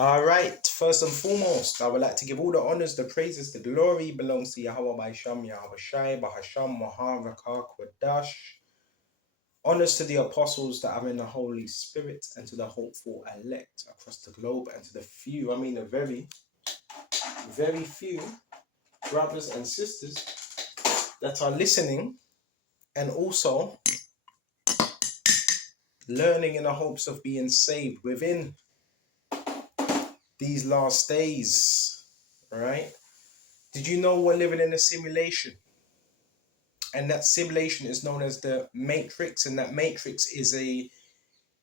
All right, first and foremost, I would like to give all the honors, the praises, the glory belongs to Yahweh by Sham, Yahweh Shai, Bahasham, Maharakah, Kwadash. Honors to the apostles that are in the Holy Spirit and to the hopeful elect across the globe and to the few, the very, very few brothers and sisters that are listening and also learning in the hopes of being saved within these last days, right? Did you know we're living in a simulation? And that simulation is known as the Matrix, and that Matrix is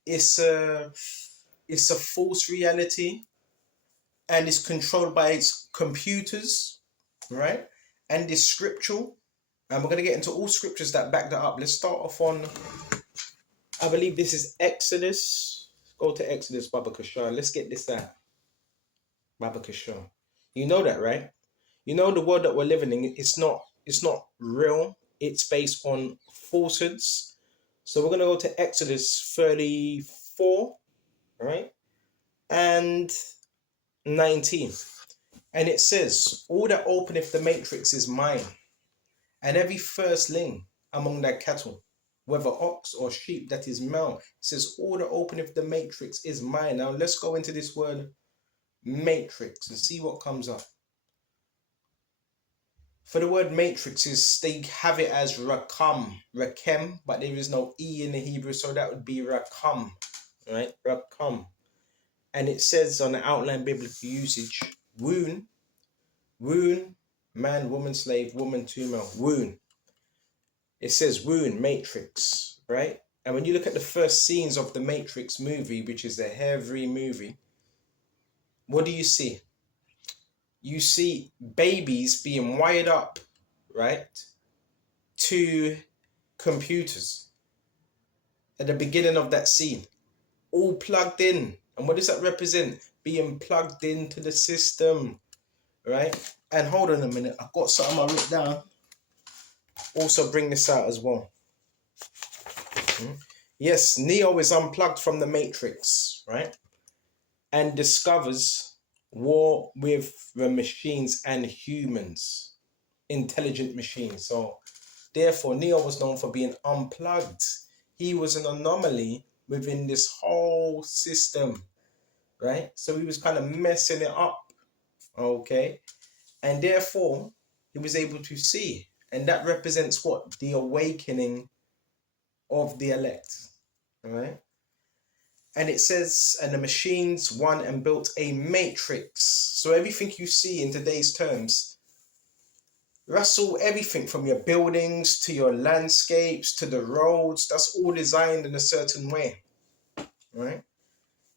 it's a it's a false reality, and it's controlled by its computers, right? And it's scriptural, and we're going to get into all scriptures that back that up. Let's start off on, I believe this is Exodus. Go to Exodus, Baba Kashar. Let's get this out, Baba Kashar. You know that, right? You know the world that we're living in. It's not real. It's based on falsehoods. So we're going to go to Exodus 34, right? And 19. And it says, all that openeth the matrix is mine, and every firstling among thy cattle, whether ox or sheep that is male. It says, all that openeth the matrix is mine. Now let's go into this word matrix and see what comes up. For the word matrix is, they have it as rakem, but there is no E in the Hebrew, so that would be rakam, right? Rakam. And it says on the outline biblical usage, woon, man, woman, slave, woman, female, woon. It says woon, matrix, right? And when you look at the first scenes of the Matrix movie, which is a heavy movie, what do you see? You see babies being wired up, right, to computers at the beginning of that scene, all plugged in. And what does that represent? Being plugged into the system, right? And hold on a minute, I've got something I wrote down. Also bring this out as well. Yes, Neo is unplugged from the Matrix, right? And discovers war with the machines and humans, intelligent machines. So therefore, Neo was known for being unplugged. He was an anomaly within this whole system, right? So he was kind of messing it up, okay? And therefore, he was able to see. And that represents what? The awakening of the elect, right? And it says, and the machines won and built a matrix. So everything you see in today's terms, Russell, everything from your buildings to your landscapes to the roads, that's all designed in a certain way, right?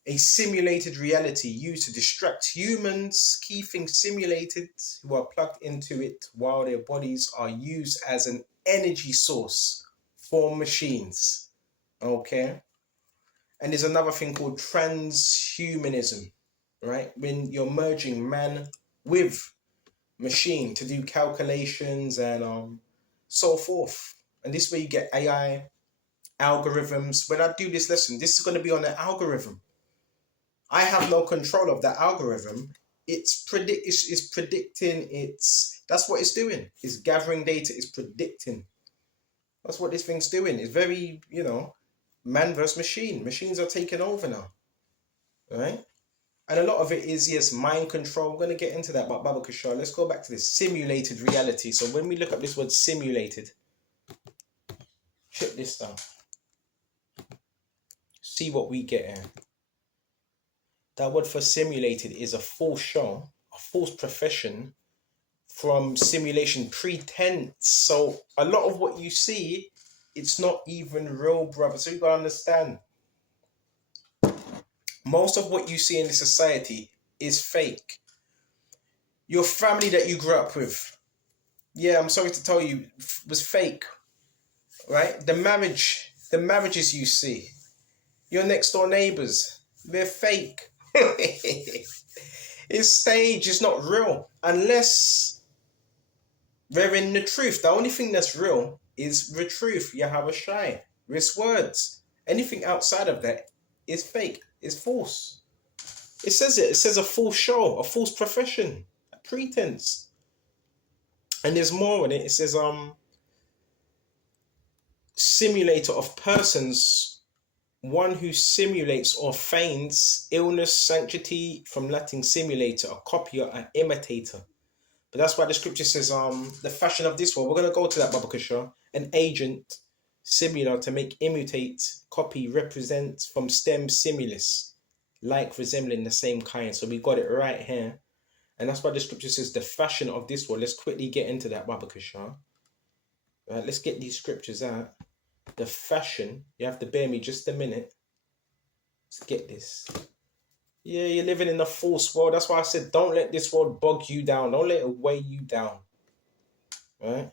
A simulated reality used to distract humans, key things simulated who are plugged into it while their bodies are used as an energy source for machines, okay? And there's another thing called transhumanism, right? When you're merging man with machine to do calculations and so forth. And this way you get AI, algorithms. When I do this lesson, this is going to be on an algorithm. I have no control of that algorithm. It's predicting, that's what it's doing. It's gathering data, it's predicting. That's what this thing's doing. It's very, man versus machine. Machines are taking over now, right? And a lot of it is, yes, mind control. We're going to get into that, but Baba Kishar, let's go back to this simulated reality. So when we look up this word simulated, check this down. See what we get here. That word for simulated is a false show, a false profession from simulation, pretense. So a lot of what you see, it's not even real, brother. So you got to understand. Most of what you see in this society is fake. Your family that you grew up with, yeah, I'm sorry to tell you, was fake, right? The marriages you see, your next door neighbors, they're fake. It's staged, it's not real, unless they're in the truth. The only thing that's real is the truth, Yahweh Shai, his words. Anything outside of that is fake, is false. It says it. It says a false show, a false profession, a pretense. And there's more in it. It says simulator of persons, one who simulates or feigns illness, sanctity, from Latin simulator, a copier, an imitator. But that's why the scripture says the fashion of this world. We're gonna go to that, Baba Kasha. An agent, similar, to make, imitate, copy, represent, from stem similus, like, resembling, the same kind. So we got it right here. And that's why the scripture says the fashion of this world. Let's quickly get into that, Baba Kasha. Right, let's get these scriptures out. The fashion, you have to bear me just a minute. Let's get this. Yeah, you're living in a false world. That's why I said don't let this world bog you down. Don't let it weigh you down. Right?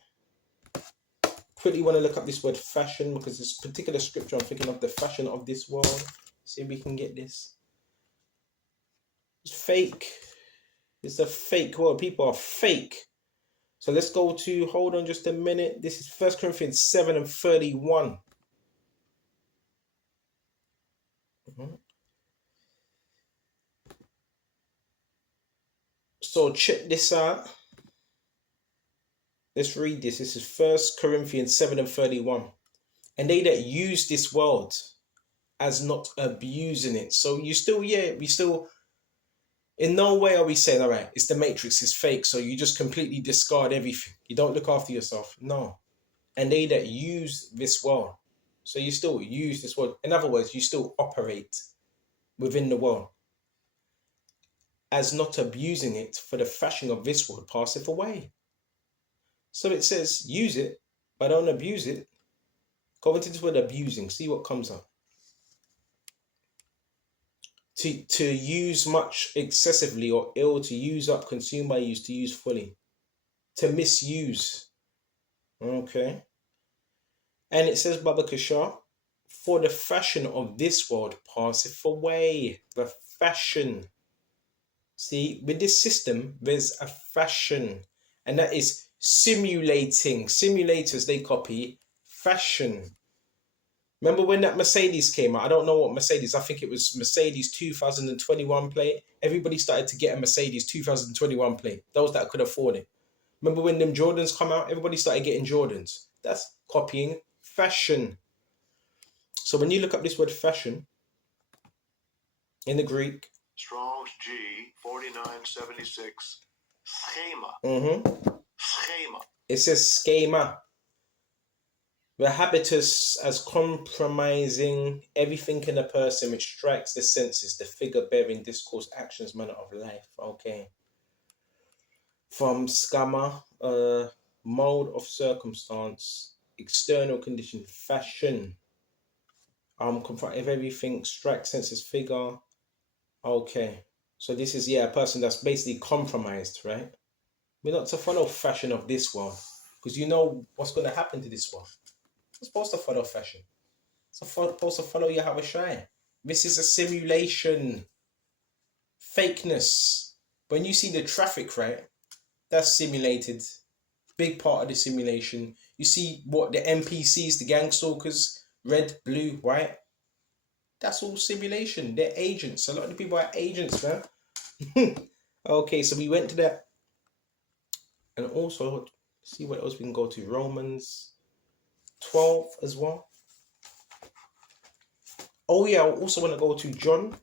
Quickly want to look up this word fashion, because this particular scripture I'm thinking of the fashion of this world. See if we can get this. It's fake. It's a fake world. People are fake. So let's go to, hold on just a minute. This is 1 Corinthians 7 and 31. So check this out. Let's read this. This is 1 Corinthians 7 and 31. And they that use this world as not abusing it. So you still, we still, in no way are we saying, all right, it's the matrix, it's fake, so you just completely discard everything. You don't look after yourself. No. And they that use this world. So you still use this world. In other words, you still operate within the world as not abusing it, for the fashion of this world passeth away. So it says, use it, but don't abuse it. Go into this word abusing, see what comes up. To use much excessively or ill, to use up, consume by use, to use fully. To misuse. Okay. And it says, Baba Kasha, for the fashion of this world passeth away. The fashion. See, with this system, there's a fashion. And that is simulating. Simulators, they copy fashion. Remember when that Mercedes came out? I don't know what Mercedes, I think it was Mercedes 2021 plate. Everybody started to get a Mercedes 2021 plate. Those that could afford it. Remember when them Jordans come out? Everybody started getting Jordans. That's copying fashion. So when you look up this word fashion in the Greek, Strong's G 4976, schema. Schema. It says schema. The habitus as compromising everything in a person which strikes the senses, the figure bearing discourse, actions, manner of life. Okay. From schema, mode of circumstance, external condition, fashion. If everything strikes senses, figure. Okay. So this is, a person that's basically compromised, right? We're not to follow fashion of this world, because you know what's going to happen to this world. We're supposed to follow fashion. It's supposed to follow Yahweh Shai. This is a simulation. Fakeness. When you see the traffic, right? That's simulated. Big part of the simulation. You see what the NPCs, the gang stalkers, red, blue, white. That's all simulation. They're agents. A lot of the people are agents, man. Okay, so we went to that. And also, see what else we can go to. Romans 12 as well. Oh yeah, I also want to go to John.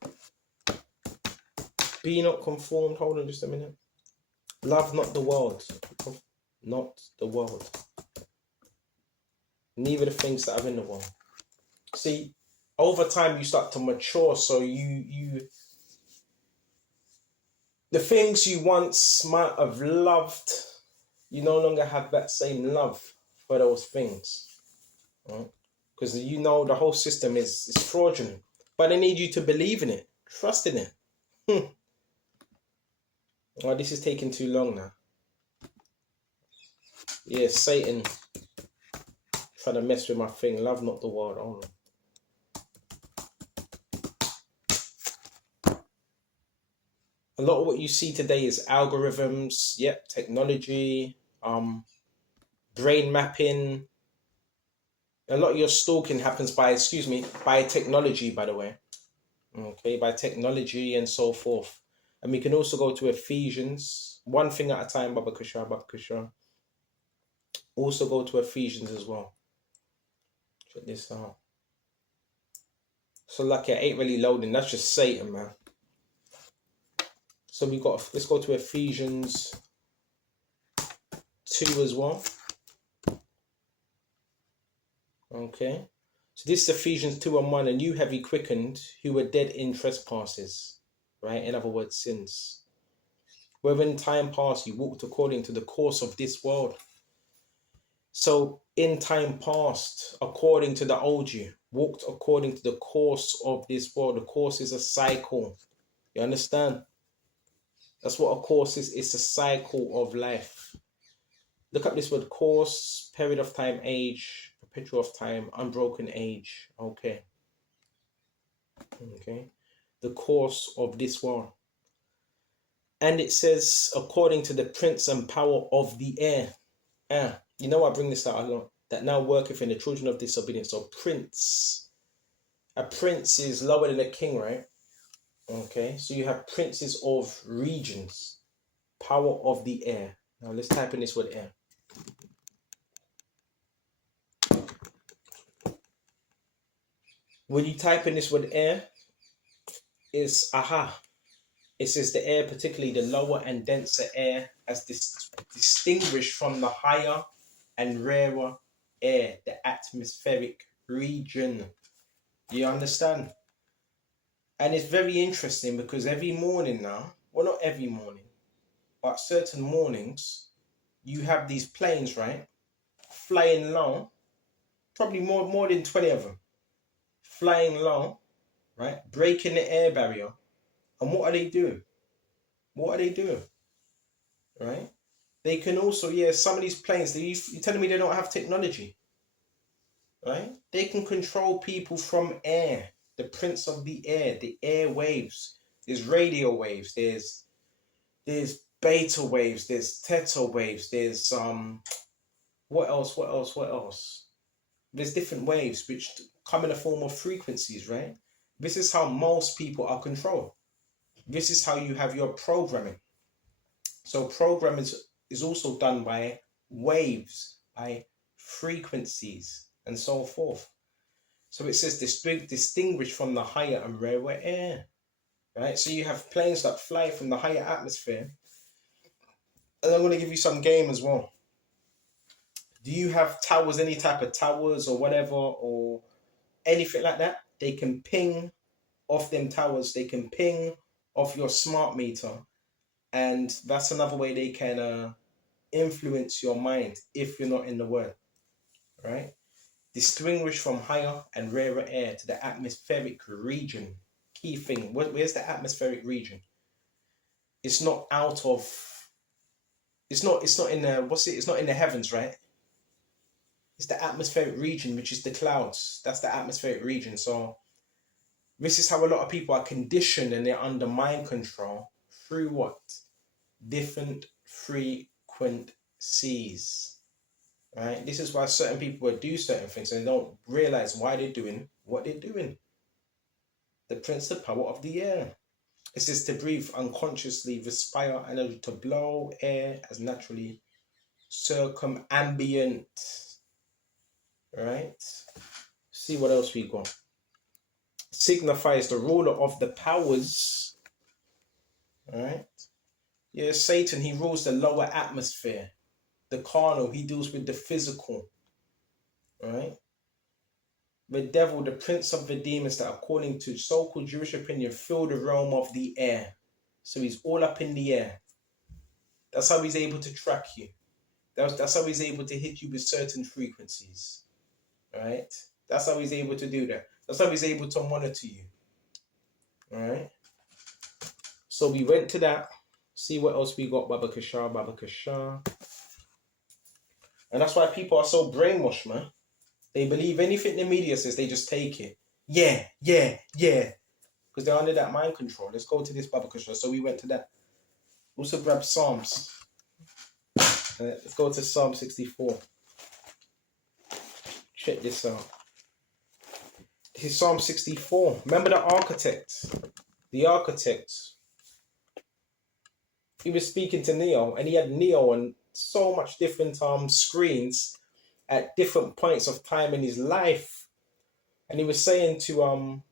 Be not conformed. Hold on just a minute. Love not the world. Not the world. Neither the things that are in the world. See, over time you start to mature, so you the things you once might have loved, you no longer have that same love for those things. Right? Because you know the whole system is fraudulent. But they need you to believe in it. Trust in it. Oh, this is taking too long now. Yeah, Satan trying to mess with my thing. Love not the world. Oh, no. A lot of what you see today is algorithms, technology, brain mapping. A lot of your stalking happens by technology, by the way. Okay, by technology and so forth. And we can also go to Ephesians, one thing at a time, Baba Kusha, Baba Kusha. Also go to Ephesians as well. Check this out. So lucky I ain't really loading. That's just Satan, man. So we got, let's go to Ephesians 2 as well. Okay. So this is Ephesians 2 and 1. And you have he quickened who were dead in trespasses. Right? In other words, sins. Wherein in time past you walked according to the course of this world. So in time past, according to the old you, walked according to the course of this world. The course is a cycle. You understand? That's what a course is. It's a cycle of life. Look up this word: course, period of time, age, perpetual of time, unbroken age. Okay. Okay. The course of this world. And it says, according to the prince and power of the air. You know, I bring this out a lot. That now worketh in the children of disobedience. So prince. A prince is lower than a king, right? Okay. So you have princes of regions. Power of the air. Now let's type in this word air. When you type in this word air, it's aha. It says the air, particularly the lower and denser air, as distinguished from the higher and rarer air, the atmospheric region. Do you understand? And it's very interesting because every morning now, well, not every morning, but certain mornings, you have these planes, right, flying low, probably more than 20 of them, flying low, right, breaking the air barrier. And what are they doing? What are they doing? Right? They can also, some of these planes, you're telling me they don't have technology, right? They can control people from air, the prince of the air, the air waves. There's radio waves, there's beta waves, there's theta waves, there's what else? There's different waves which come in a form of frequencies, right? This is how most people are controlled. This is how you have your programming. So programming is also done by waves, by frequencies, and so forth. So it says distinguished from the higher and rarer air, right? So you have planes that fly from the higher atmosphere. And I'm going to give you some game as well. Do you have towers, any type of towers or whatever, or anything like that? They can ping off them towers. They can ping off your smart meter. And that's another way they can influence your mind if you're not in the word, right? Distinguished from higher and rarer air to the atmospheric region. Key thing, where's the atmospheric region? It's not out of, it's not in the, it's not in the heavens, right? It's the atmospheric region, which is the clouds. That's the atmospheric region. So this is how a lot of people are conditioned and they're under mind control through what? Different frequencies. Right? This is why certain people will do certain things and they don't realize why they're doing what they're doing. The principle of the air. It says to breathe unconsciously, respire, and to blow air as naturally circumambient. Right? See what else we got. Signifies the ruler of the powers. Right? Yeah, Satan, he rules the lower atmosphere. The carnal, he deals with the physical. Right? The devil, the prince of the demons that according to so-called Jewish opinion fill the realm of the air. So he's all up in the air. That's how he's able to track you. That's how he's able to hit you with certain frequencies. Right? That's how he's able to do that. That's how he's able to monitor you. Alright? So we went to that. See what else we got. Baba Kashar. And that's why people are so brainwashed, man. They believe anything the media says, they just take it. Yeah. Because they're under that mind control. Let's go to this Baba Kashar. So we went to that. Also grab Psalms. Let's go to Psalm 64. Check this out. His Psalm 64. Remember the architect? The architect. He was speaking to Neo, and he had Neo on so much different screens at different points of time in his life. And he was saying to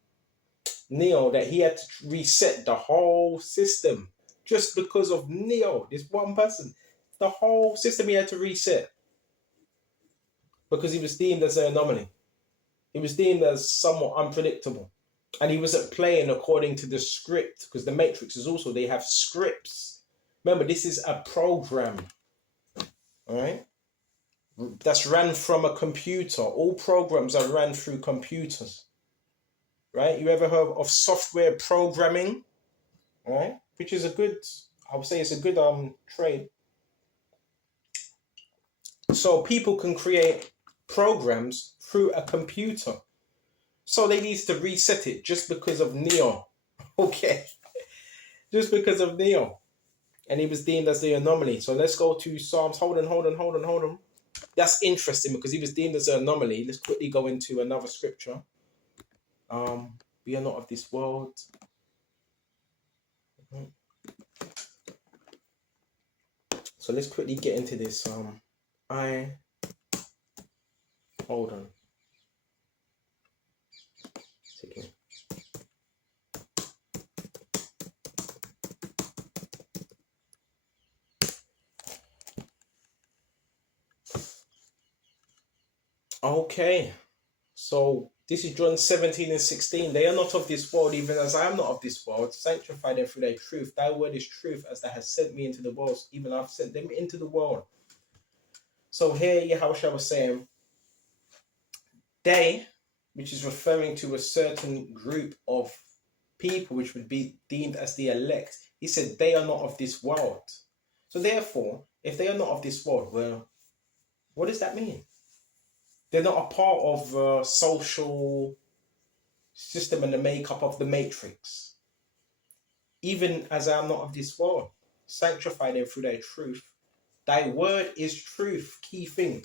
Neo that he had to reset the whole system just because of Neo, this one person. The whole system he had to reset because he was deemed as an anomaly. He was deemed as somewhat unpredictable. And he wasn't playing according to the script, because the Matrix is also, they have scripts. Remember, this is a program, all right? That's ran from a computer. All programs are ran through computers, right? You ever heard of software programming, all right? Which is a good, I would say it's a good trade. So people can create programs through a computer. So they need to reset it just because of Neo. Okay. Just because of Neo. And he was deemed as the anomaly. So let's go to Psalms. Hold on. That's interesting because he was deemed as an anomaly. Let's quickly go into another scripture. We are not of this world. So let's quickly get into this. Hold on. Okay. Okay, so this is John 17 and 16. They are not of this world, even as I am not of this world. Sanctify them through thy truth. Thy word is truth, as thou hast sent me into the world, even I've sent them into the world. So here Yahushua was saying, they, which is referring to a certain group of people which would be deemed as the elect. He said they are not of this world. So therefore, if they are not of this world, well, what does that mean? They're not a part of the social system and the makeup of the Matrix. Even as I am not of this world, sanctify them through thy truth. Thy word is truth. Key thing.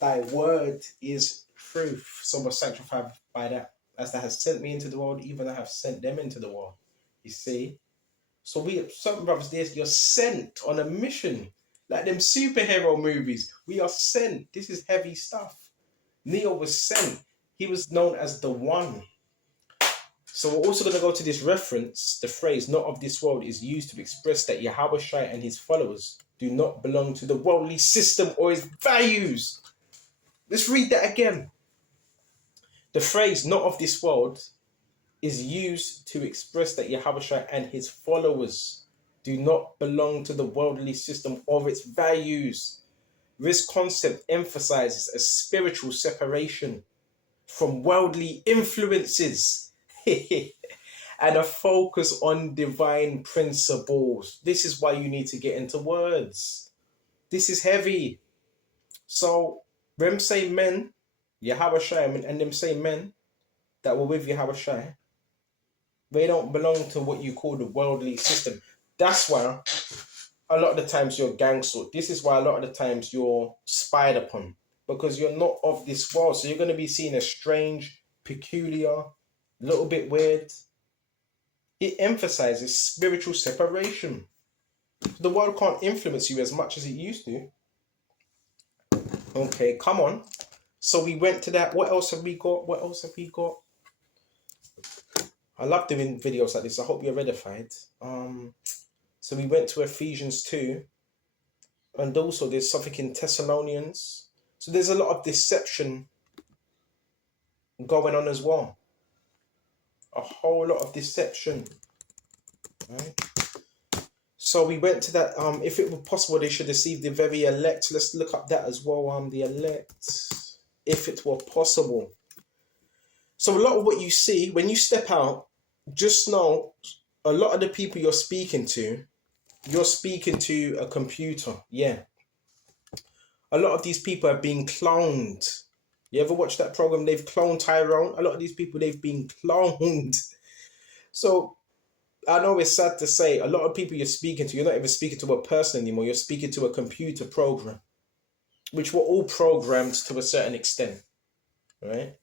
Thy word is truth. So we're sanctified by that. As thou hast sent me into the world, even I have sent them into the world. You see? So we, some brothers, this, you're sent on a mission. Like them superhero movies. We are sent. This is heavy stuff. Neo was sent. He was known as the One. So we're also going to go to this reference. The phrase "not of this world" is used to express that Yahushua and his followers do not belong to the worldly system or its values. Let's read that again. The phrase "not of this world" is used to express that Yahushua and his followers do not belong to the worldly system or its values. This concept emphasizes a spiritual separation from worldly influences and a focus on divine principles. This is why you need to get into words. This is heavy. So, them same men, Yahushua, and them same men that were with Yahushua, they don't belong to what you call the worldly system. That's why a lot of the times you're gangstered. This is why a lot of the times you're spied upon, because you're not of this world. So you're going to be seen as strange, peculiar, a little bit weird. It emphasizes spiritual separation. The world can't influence you as much as it used to. Okay, come on. So we went to that. What else have we got? I love doing videos like this. I hope you're edified. So we went to Ephesians 2. And also there's something in Thessalonians. So there's a lot of deception going on as well. A whole lot of deception. Right? So we went to that. If it were possible, they should deceive the very elect. Let's look up that as well. The elect. If it were possible. So a lot of what you see, when you step out, just know a lot of the people you're speaking to a computer. Yeah. A lot of these people are being cloned. You ever watch that program? They've cloned Tyrone. A lot of these people, they've been cloned. So I know it's sad to say, a lot of people you're speaking to, you're not even speaking to a person anymore. You're speaking to a computer program, which were all programmed to a certain extent. Right?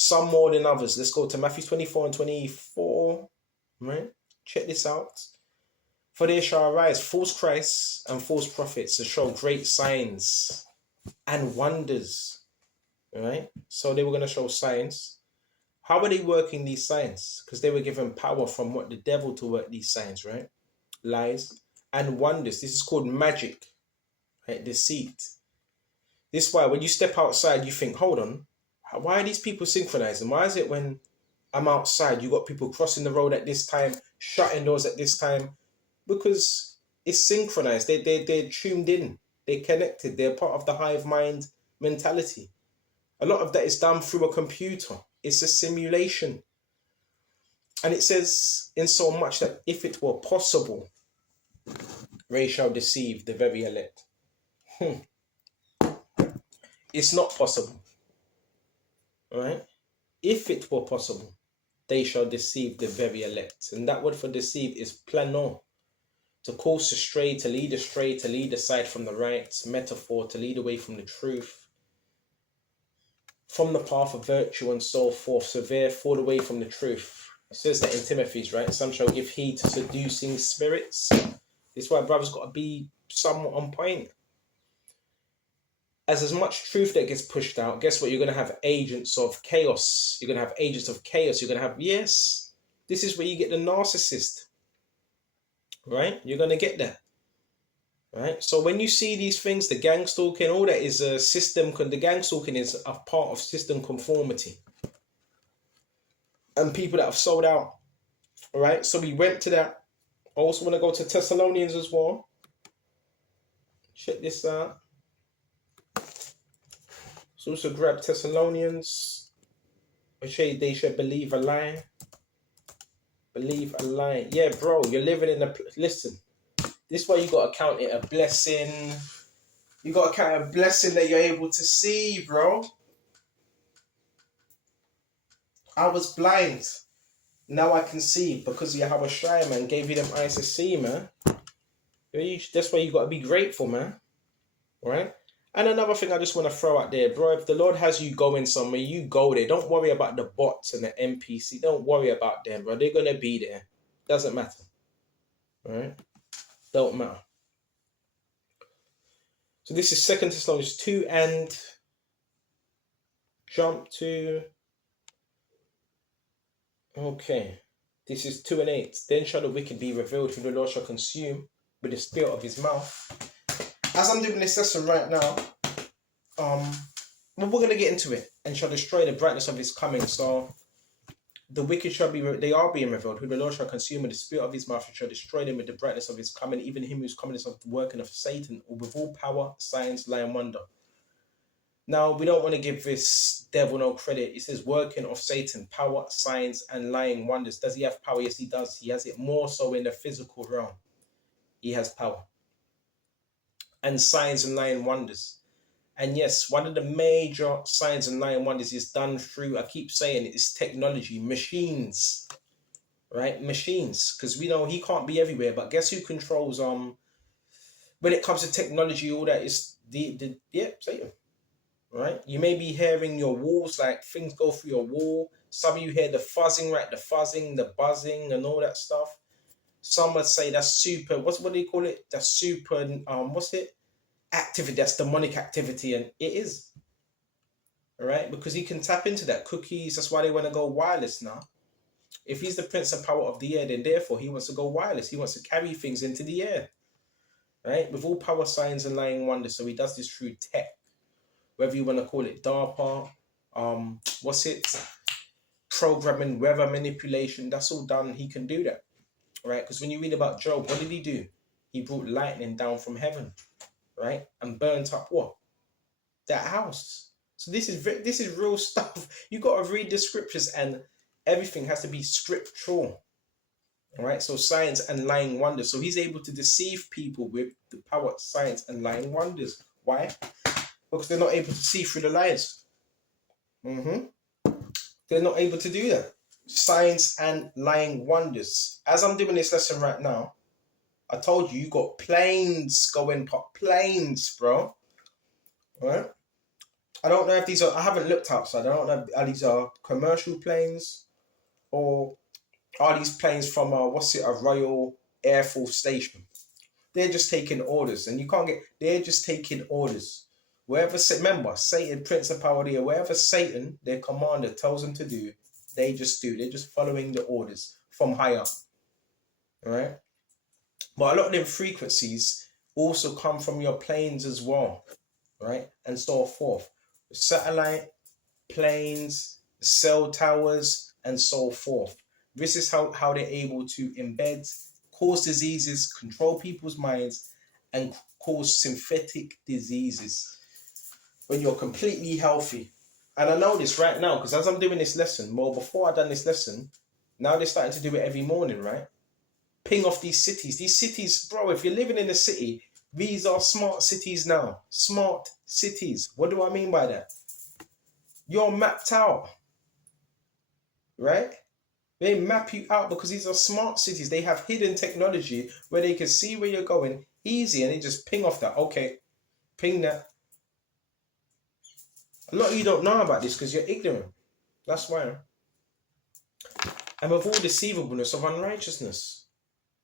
Some more than others. Let's go to Matthew 24 and 24. Right? Check this out. For there shall arise false Christs and false prophets to show great signs and wonders. Right? So they were going to show signs. How are they working these signs? Because they were given power from what the devil to work these signs, right? Lies and wonders. This is called magic, right? Deceit. This is why when you step outside, you think, hold on, why are these people synchronizing? Why is it when I'm outside, you got people crossing the road at this time, shutting doors at this time? Because it's synchronized. They're tuned in. They're connected. They're part of the hive mind mentality. A lot of that is done through a computer. It's a simulation. And it says in so much that if it were possible, Ray shall deceive the very elect. It's not possible. All right? If it were possible, they shall deceive the very elect. And that word for deceive is plano. To cause astray, to lead aside from the right. Metaphor, to lead away from the truth. From the path of virtue and so forth. Severe, fall away from the truth. It says that in Timothy's, right? Some shall give heed to seducing spirits. This is why brothers got to be somewhat on point. As much truth that gets pushed out, guess what? You're going to have agents of chaos. You're going to have agents of chaos. You're going to have, yes, this is where you get the narcissist. Right? You're going to get that. Right? So when you see these things, the gang stalking, all that is a system. The gang stalking is a part of system conformity. And people that have sold out. All right? So we went to that. I also want to go to Thessalonians as well. Check this out. So also grab Thessalonians. They should believe a lie. Believe a lie. Yeah, bro, you're living in a... Listen, this is why you got to count it a blessing. You got to count it a blessing that you're able to see, bro. I was blind. Now I can see because Yahweh Shai, man, gave you them eyes to see, man. That's why you got to be grateful, man. All right? And another thing I just want to throw out there, bro, if the Lord has you going somewhere, you go there. Don't worry about the bots and the NPC. Don't worry about them, bro. They're going to be there. Doesn't matter. All right? Don't matter. So this is 2 Thessalonians 2 and jump to... Okay. This is 2 and 8. Then shall the wicked be revealed, whom the Lord shall consume with the spirit of his mouth. As I'm doing this lesson right now, we're going to get into it. And shall destroy the brightness of his coming. So the wicked shall be, they are being revealed, who the Lord shall consume with the spirit of his mouth, and shall destroy them with the brightness of his coming, even him whose coming is of the working of Satan, or with all power, signs, lie, and wonder. Now, we don't want to give this devil no credit. It says working of Satan, power, signs, and lying wonders. Does he have power? Yes, he does. He has it more so in the physical realm. He has power. And signs and lying wonders. And yes, one of the major signs and lying wonders is done through, I keep saying it, is technology, machines, right? Machines, because we know he can't be everywhere, but guess who controls, when it comes to technology, all that is Satan, right? You may be hearing your walls, like things go through your wall. Some of you hear the fuzzing, right? The fuzzing, the buzzing and all that stuff. Some would say that's super, what do you call it? That's super, activity, that's demonic activity, and it is. All right? Because he can tap into that. Cookies, that's why they want to go wireless now. If he's the prince and power of the air, then therefore he wants to go wireless. He wants to carry things into the air. Right? With all power, signs, and lying wonders. So he does this through tech. Whether you want to call it DARPA, programming, weather manipulation, that's all done. He can do that. Right? Because when you read about Job, what did he do? He brought lightning down from heaven, right? And burnt up what? That house. So this is real stuff. You got to read the scriptures, and everything has to be scriptural. All right? So science and lying wonders. So he's able to deceive people with the power of science and lying wonders. Why? Because they're not able to see through the lies. They're not able to do that. Science and lying wonders. As I'm doing this lesson right now, I told you got planes going past. Planes, bro. All right? I don't know if these are. I haven't looked outside. I don't know if these are commercial planes or are these planes from a Royal Air Force station. They're just taking orders, and you can't get. They're just taking orders. Remember, Satan, principality, or wherever Satan, their commander, tells them to do, they just do. They're just following the orders from higher. All right. But a lot of them frequencies also come from your planes as well, right? And so forth. Satellite, planes, cell towers, and so forth. This is how they're able to embed, cause diseases, control people's minds, and cause synthetic diseases when you're completely healthy. And I know this right now because as I'm doing this lesson, well, before I done this lesson, now they're starting to do it every morning, right? Ping off these cities. These cities, bro, if you're living in a city, these are smart cities now. Smart cities. What do I mean by that? You're mapped out, right? They map you out because these are smart cities. They have hidden technology where they can see where you're going easy and they just ping off that. Okay, ping that. A lot of you don't know about this because you're ignorant. That's why. And with all deceivableness of unrighteousness.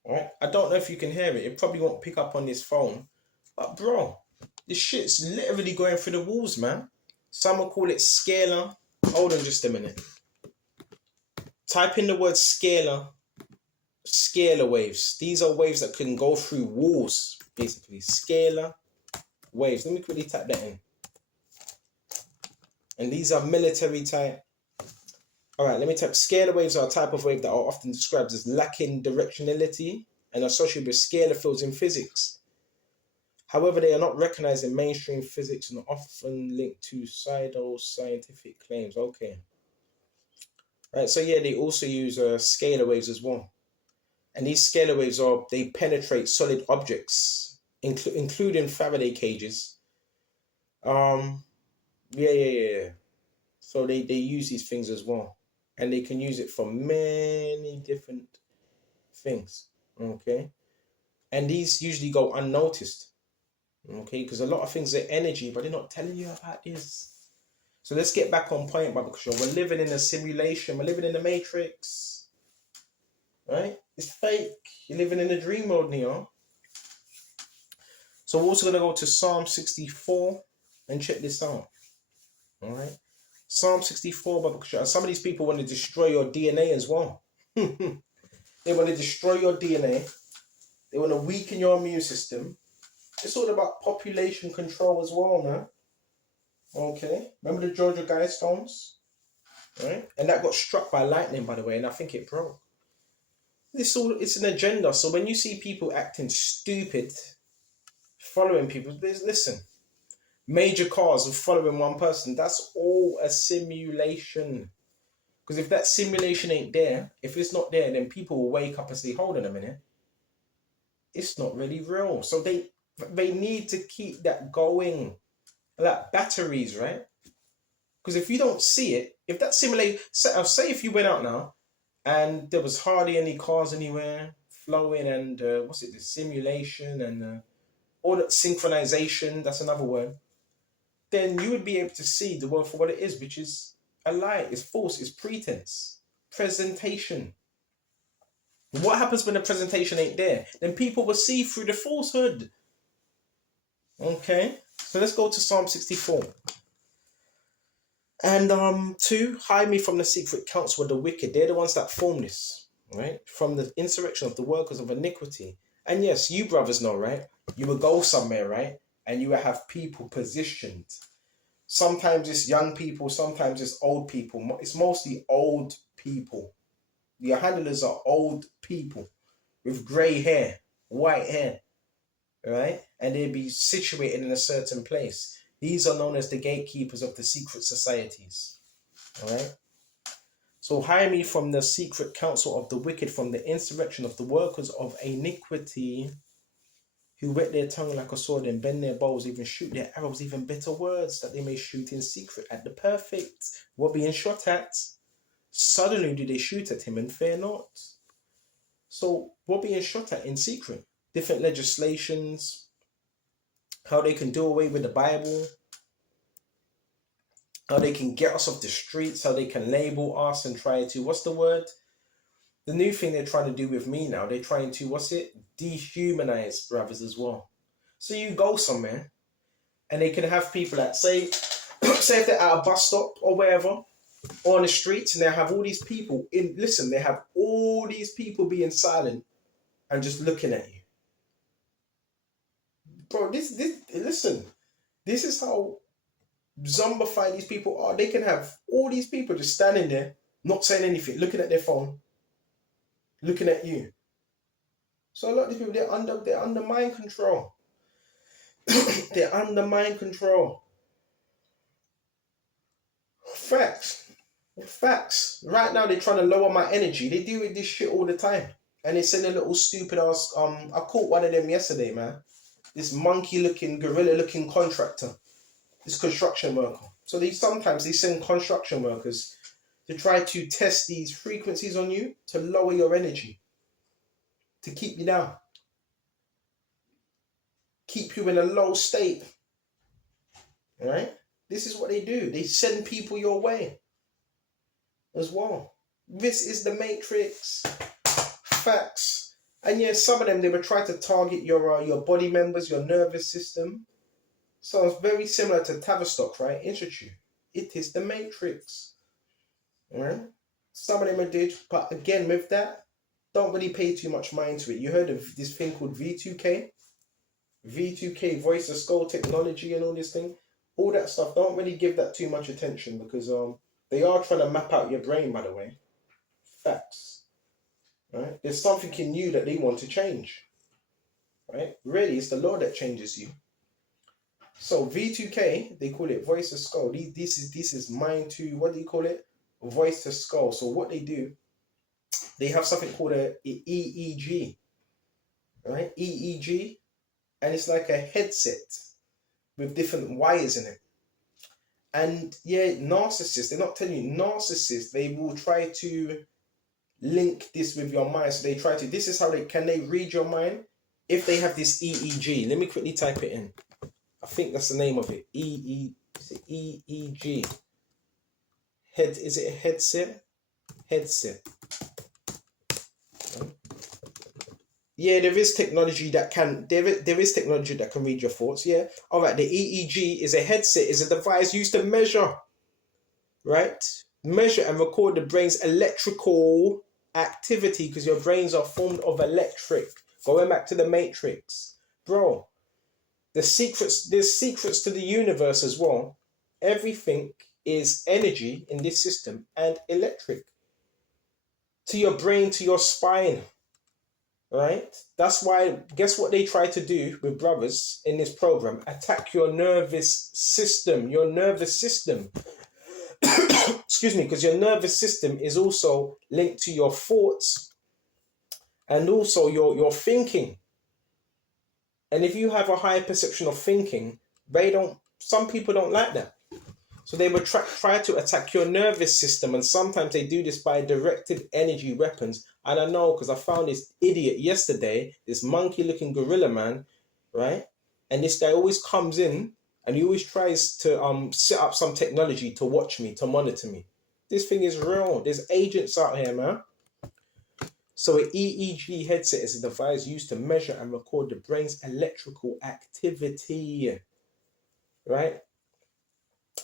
Right? I don't know if you can hear it. It probably won't pick up on this phone. But bro, this shit's literally going through the walls, man. Some will call it scalar. Hold on just a minute. Type in the word scalar. Scalar waves. These are waves that can go through walls, basically. Scalar waves. Let me quickly type that in. And these are military type. All right, let me type. Scalar waves are a type of wave that are often described as lacking directionality and associated with scalar fields in physics. However, they are not recognized in mainstream physics and are often linked to pseudo-scientific claims. Okay. Right, so yeah, they also use scalar waves as well. And these scalar waves they penetrate solid objects, including Faraday cages. Yeah. So they use these things as well. And they can use it for many different things. Okay. And these usually go unnoticed. Okay, because a lot of things are energy, but they're not telling you about this. So let's get back on point, Baba Kushal. We're living in a simulation. We're living in the Matrix. Right? It's fake. You're living in a dream mode, Neo. So we're also going to go to Psalm 64 and check this out. All right? Psalm 64, Baba Kushal. Some of these people want to destroy your DNA as well. They want to destroy your DNA. They want to weaken your immune system. It's all about population control as well, man. Okay. Remember the Georgia Guidestones? Right? And that got struck by lightning, by the way, and I think it broke. It's an agenda. So when you see people acting stupid, following people, listen. Major cause of following one person, that's all a simulation. Because if that simulation ain't there, if it's not there, then people will wake up and say, hold on a minute. It's not really real. So they need to keep that going. Like batteries, right? Because if you don't see it, if that simulate, say if you went out now and there was hardly any cars anywhere flowing and the simulation and all that synchronization, that's another word, then you would be able to see the world for what it is, which is a lie, it's false, it's pretense, presentation. What happens when the presentation ain't there? Then people will see through the falsehood. Okay, so let's go to Psalm 64. And 2, hide me from the secret counsel of the wicked. They're the ones that form this, right? From the insurrection of the workers of iniquity. And yes, you brothers know, right? You will go somewhere, right? And you will have people positioned. Sometimes it's young people, sometimes it's old people. It's mostly old people. Your handlers are old people with grey hair, white hair, right? And they'll be situated in a certain place. These are known as the gatekeepers of the secret societies. All right. So hide me from the secret counsel of the wicked, from the insurrection of the workers of iniquity, who whet their tongue like a sword and bend their bows, even shoot their arrows, even bitter words that they may shoot in secret at the perfect, were being shot at. Suddenly do they shoot at him and fear not. So we're being shot at in secret. Different legislations, how they can do away with the Bible, how they can get us off the streets, how they can label us and try to, what's the word? The new thing they're trying to do with me now, they're trying to, what's it? Dehumanize brothers as well. So you go somewhere and they can have people that say if they're at a bus stop or wherever, or on the streets, and they have all these people they have all these people being silent and just looking at you. Bro, listen, this is how zombified these people are. They can have all these people just standing there, not saying anything, looking at their phone, looking at you. So a lot of these people, they're under mind control. They're under mind control. Facts. Right now they're trying to lower my energy. They do this shit all the time. And they send a little stupid ass I caught one of them yesterday, man. This monkey looking, gorilla looking contractor. This construction worker. So sometimes they send construction workers to try to test these frequencies on you to lower your energy. To keep you down. Keep you in a low state. Alright? This is what they do. They send people your way as well. This is the Matrix. Facts. And yeah, some of them, they would try to target your body members, your nervous system. So it's very similar to Tavistock, right? Institute. It is the Matrix. Alright? Some of them are did, but again, with that, don't really pay too much mind to it. You heard of this thing called V2K? V2K, voice to skull technology and all this thing. All that stuff, don't really give that too much attention because they are trying to map out your brain, by the way. Facts. Right? There's something in you that they want to change. Right? Really, it's the law that changes you. So V2K, they call it voice to skull. This is mind to, what do you call it? Voice to skull. So what they do, they have something called a EEG. Right? EEG. And it's like a headset with different wires in it. And yeah, narcissists, they're not telling you, narcissists, they will try to link this with your mind. So they try to, this is how they read your mind if they have this EEG. Let me quickly type it in. I think that's the name of it. EEG. Is it a headset? Headset. Yeah, there is technology that can read your thoughts. Yeah. All right. The EEG is a headset, is a device used to measure, right? Measure and record the brain's electrical activity because your brains are formed of electric. Going back to the Matrix, bro. There's secrets to the universe as well. Everything is energy in this system and electric. To your brain, to your spine. Right? That's why, guess what they try to do with brothers in this program? Attack your nervous system. Your nervous system. Excuse me, because your nervous system is also linked to your thoughts and also your thinking. And if you have a higher perception of thinking, some people don't like that. So they would try to attack your nervous system, and sometimes they do this by directed energy weapons. And I know because I found this idiot yesterday, this monkey-looking gorilla man, right? And this guy always comes in and he always tries to set up some technology to watch me, to monitor me. This thing is real. There's agents out here, man. So an EEG headset is a device used to measure and record the brain's electrical activity, right?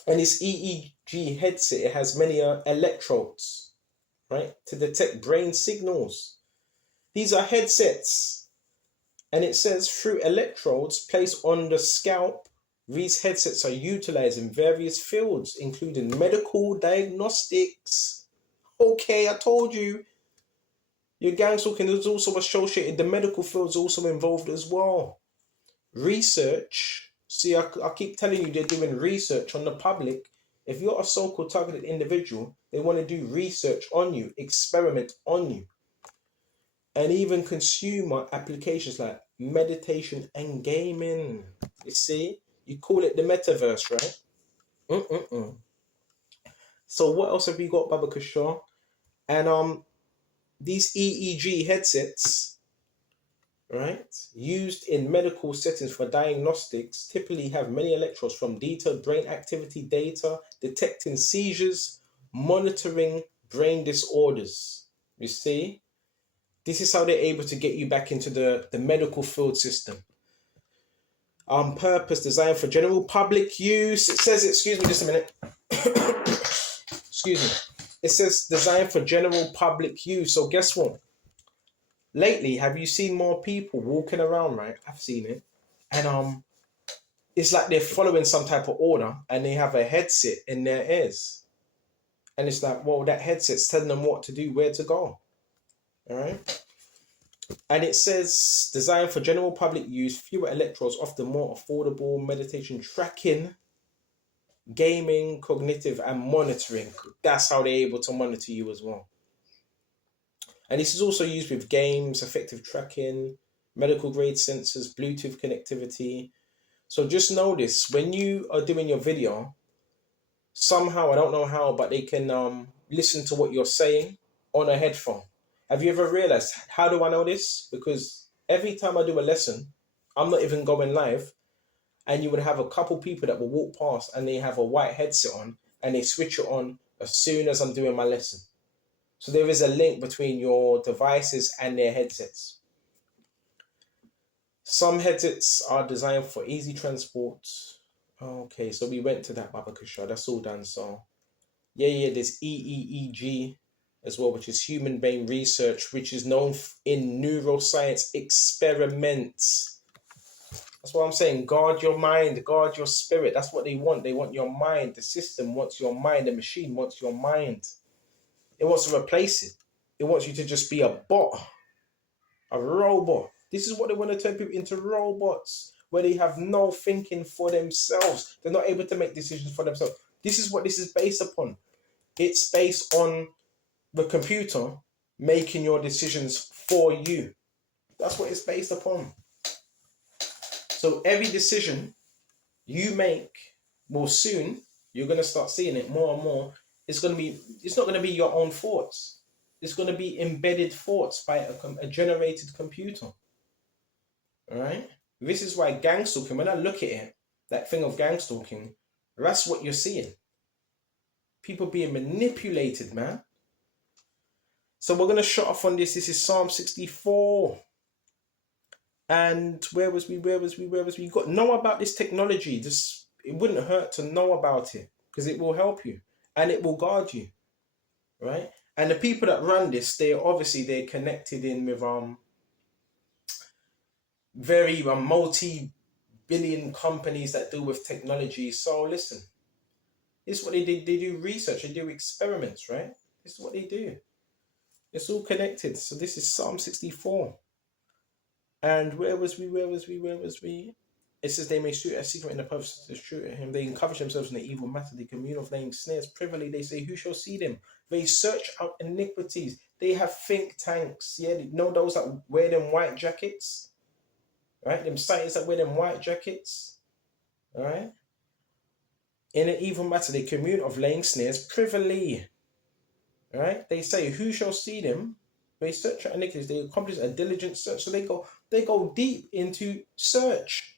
And this EEG headset, it has many electrodes, right, to detect brain signals. These are headsets. And it says through electrodes placed on the scalp, these headsets are utilized in various fields, including medical diagnostics. Okay, I told you. Your gang talking is also associated. The medical field is also involved as well. Research. See, I keep telling you they're doing research on the public. If you're a so-called targeted individual, they want to do research on you, experiment on you. And even consumer applications like meditation and gaming. You see? You call it the metaverse, right? So what else have we got, Baba Kishore? And these EEG headsets, right? Used in medical settings for diagnostics, typically have many electrodes from detailed brain activity data, detecting seizures, monitoring brain disorders. You see, this is how they're able to get you back into the medical field system. Purpose, designed for general public use. It says, excuse me just a minute. Excuse me. It says designed for general public use. So guess what? Lately, have you seen more people walking around, right? I've seen it. And it's like they're following some type of order and they have a headset in their ears. And it's like, well, that headset's telling them what to do, where to go. All right. And it says designed for general public use, fewer electrodes, often more affordable, meditation tracking, gaming, cognitive, and monitoring. That's how they're able to monitor you as well. And this is also used with games, effective tracking, medical grade sensors, Bluetooth connectivity. So just notice when you are doing your video, somehow, I don't know how, but they can listen to what you're saying on a headphone. Have you ever realized, how do I know this? Because every time I do a lesson, I'm not even going live, and you would have a couple people that will walk past and they have a white headset on and they switch it on as soon as I'm doing my lesson. So there is a link between your devices and their headsets. Some headsets are designed for easy transport. Okay, so we went to that, Baba Kushar. That's all done. So yeah, there's EEEG as well, which is human brain research, which is known in neuroscience experiments. That's what I'm saying. Guard your mind, guard your spirit. That's what they want. They want your mind. The system wants your mind. The machine wants your mind. It wants to replace it. It wants you to just be a bot, a robot. This is what they want to turn people into, robots, where they have no thinking for themselves. They're not able to make decisions for themselves. This is what this is based upon. It's based on the computer making your decisions for you. That's what it's based upon. So every decision you make, well, soon you're going to start seeing it more and more. It's not going to be your own thoughts. It's going to be embedded thoughts by a generated computer. All right. This is why gang stalking, when I look at it, that thing of gang stalking, that's what you're seeing. People being manipulated, man. So we're going to shut off on this. This is Psalm 64. And where was we? You got to know about this technology. It wouldn't hurt to know about it, because it will help you and it will guard you, right? And the people that run this, they're connected in with very multi-billion companies that deal with technology. So listen, this is what they do. They do research, they do experiments, right? This is what they do. It's all connected. So this is Psalm 64. And where was we? It says they may shoot a secret in the purpose to shoot at him. They encourage themselves in the evil matter. They commune of laying snares privily. They say, who shall see them? They search out iniquities. They have think tanks. Yeah, you know those that wear them white jackets? Right? Them scientists that wear them white jackets. All right? In an evil matter, they commune of laying snares privily. All right? They say, who shall see them? They search out iniquities. They accomplish a diligent search. So they go deep into search.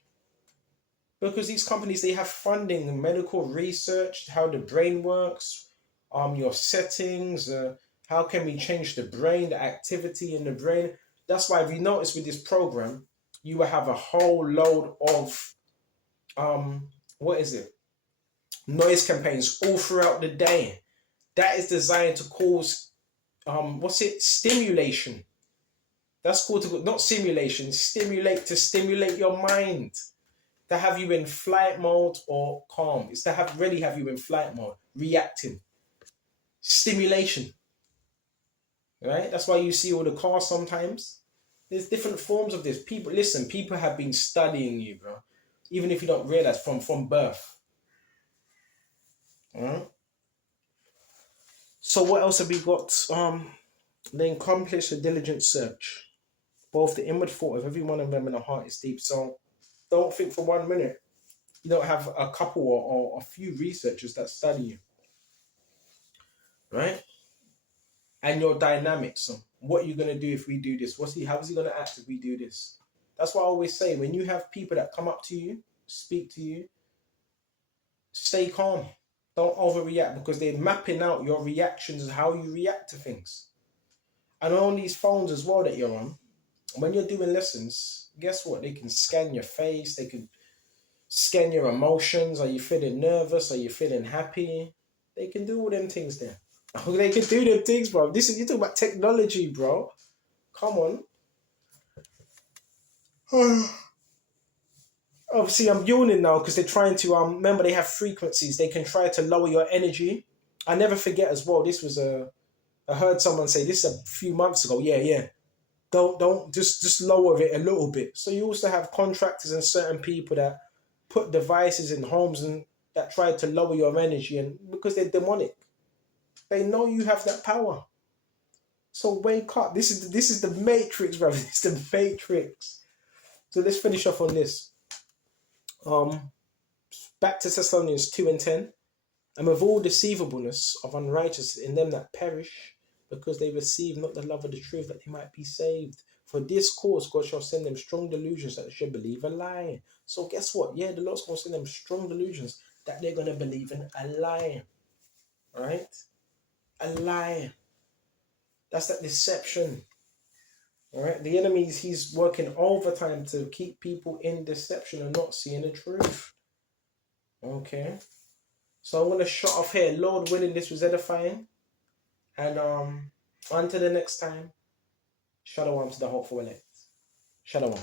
Because these companies, they have funding, medical research, how the brain works, your settings, how can we change the brain, the activity in the brain. That's why if you notice with this program, you will have a whole load of, noise campaigns all throughout the day. That is designed to cause, stimulation. That's called, not simulation, to stimulate your mind. To have you in flight mode or calm. It's to really have you in flight mode, reacting. Stimulation. Right? That's why you see all the cars sometimes. There's different forms of this. People have been studying you, bro. Even if you don't realize from birth. Alright? So what else have we got? They accomplish a diligent search. Both the inward thought of every one of them and the heart is deep. So don't think for 1 minute you don't have a couple or a few researchers that study you, right? And your dynamics. So what are you going to do if we do this? How is he going to act if we do this? That's what I always say. When you have people that come up to you, speak to you, stay calm. Don't overreact, because they're mapping out your reactions and how you react to things. And on these phones as well that you're on, when you're doing lessons, guess what? They can scan your face. They can scan your emotions. Are you feeling nervous? Are you feeling happy? They can do all them things there. They can do them things, bro. This is, you talk about technology, bro. Come on. Obviously, I'm yawning now because they're trying to remember, they have frequencies. They can try to lower your energy. I never forget as well. This was I heard someone say this a few months ago. Yeah. Don't just lower it a little bit. So you also have contractors and certain people that put devices in homes and that try to lower your energy, and because they're demonic, they know you have that power. So wake up. This is the Matrix, brother. It's the Matrix. So let's finish off on this. Back to Thessalonians 2:10. And with all deceivableness of unrighteousness in them that perish, because they receive not the love of the truth, that they might be saved. For this cause God shall send them strong delusions that they should believe a lie. So guess what? Yeah, the Lord's going to send them strong delusions that they're going to believe in a lie. Right? A lie. That's that deception. All right? The enemy, he's working overtime to keep people in deception and not seeing the truth. Okay? So I'm going to shut off here. Lord willing, this was edifying. And until the next time, shalom to the hopeful elect. Shalom.